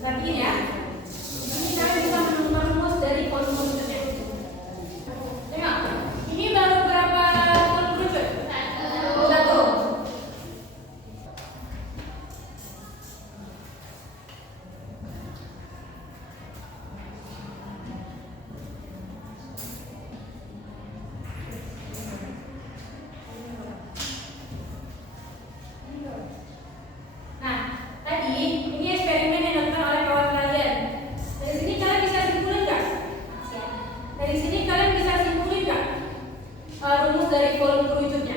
Perhatiin ya. Ini kalian bisa menemukan rumus dari volume kerucutnya. Tengok, ini baru berapa volume kerucut? Satu. Nah, tadi ini eksperimen yang dilakukan oleh kawan kalian. Dari sini kalian bisa simpulin nggak? Dari sini kalian bisa simpulin nggak rumus dari volume kerucutnya?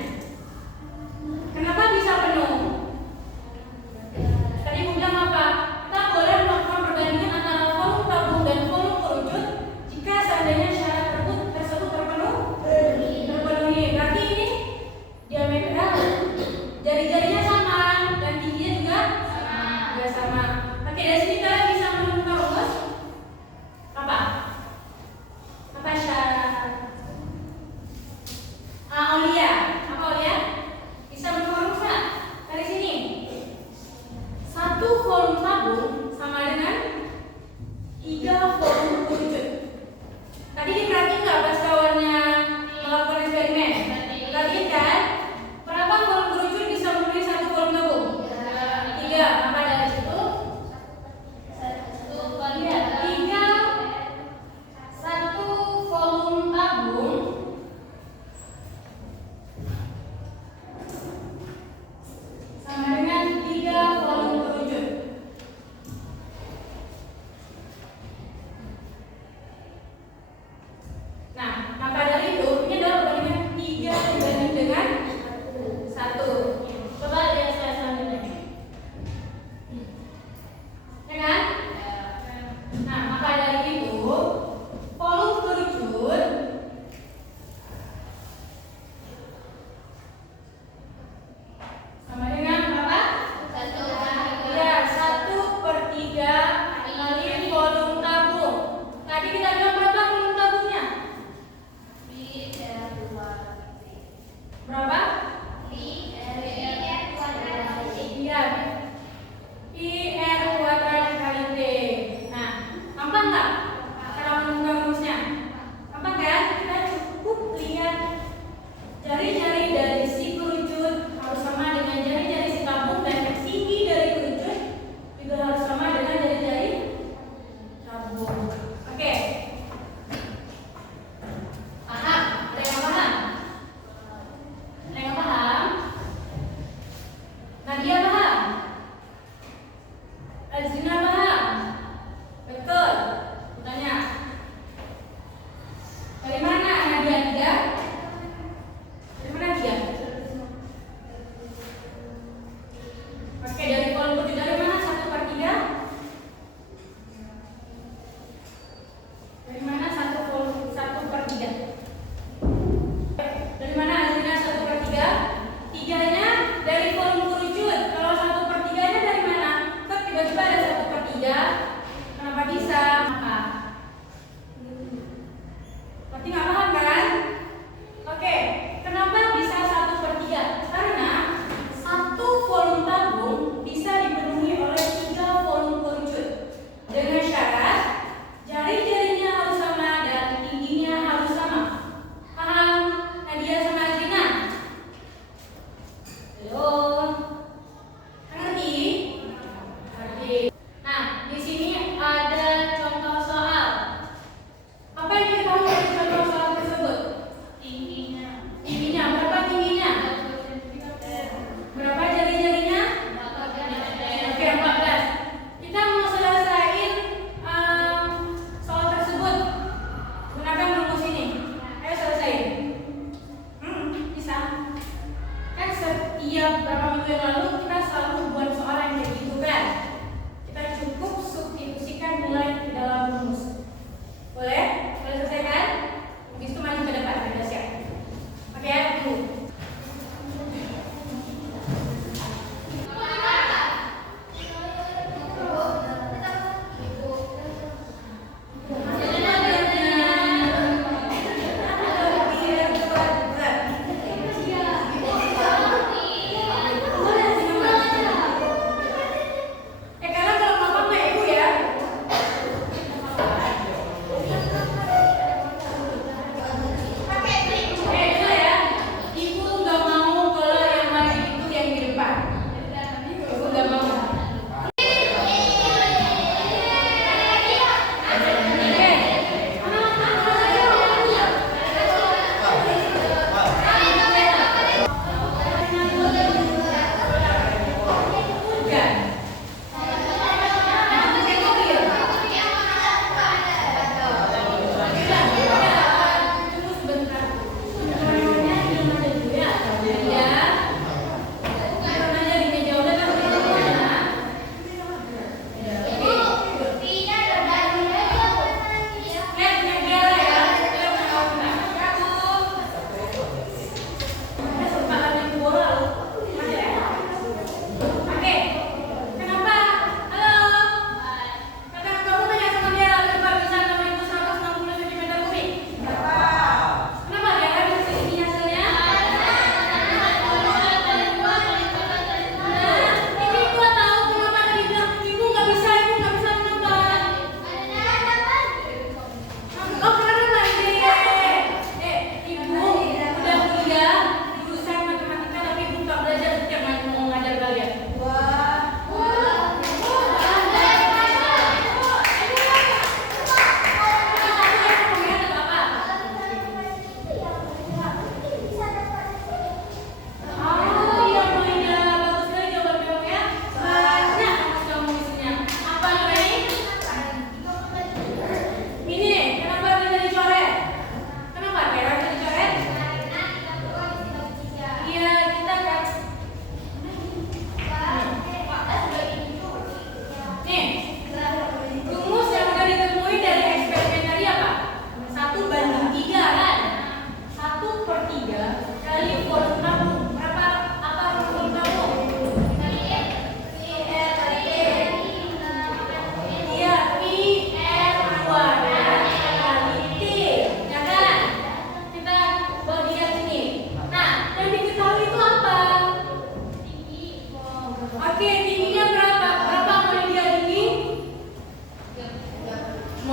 Kenapa bisa penuh? Tadi aku bilang apa? Kita boleh melakukan perbandingan antara volume tabung dan volume kerucut jika seandainya syarat tersebut terpenuhi. Berarti ini diametral, jari-jarinya sama dan tingginya juga sama. Oke, dari sini kalian bisa menemukan rumus apa? Apa syarat? Aulia. Apa Aulia? Bisa menemukan rumus nggak? Dari sini. Satu volume tabung sama dengan 3 volume kerucut. Tadi diperhatiin nggak pas kawannya melakukan eksperimen? Perhatiin kan? Berapa volume kerucut bisa memenuhi satu volume tabung? 3. Maka dari situ 3 satu volume tabung sama dengan 3 volume kerucut. Nah, maka dari itu ini adalah perbandingan 3 dibanding dengan 1. Coba lihat slide selanjutnya. Ya kan? Nah, maka dari itu volume kerucut sama dengan berapa? 1. Ya, 1/3 kali volume tabung. Tadi kita bilang berapa volume tabungnya? Berapa? Iya. IR kuadrat kali T. Nah, gampang nggak cara menemukan rumusnya? Gampang kan? Kita cukup lihat jari-jari dari si kerucut harus sama dengan jari-jari si tabung, dan tinggi dari kerucut juga harus sama dengan jari-jari tabung. Oke. Paham? Ada yang nggak paham? Ada yang nggak paham? Nadia paham? Azina paham? Betul. Tanya. Dari mana Nadia? Tidak? Dari mana dia? Oke, dari volume kerucut dari mana? 1/3? Dari mana 1/3? Dari mana Azina 1/3? 3-nya dari volume kerucut. Kalau 1/3-nya dari mana? Kok tiba-tiba ada 1/3? Kenapa bisa? Maka berarti nggak paham kan? Oke, kenapa bisa 1/3? Karena satu volume tabung bisa dipenuhi oleh 3 volume kerucut dengan syarat jari-jarinya harus sama dan tingginya harus sama. Paham Nadia sama Azrina? Halo? Ngerti? Ngerti. Nah, di sini ada contoh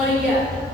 mulia.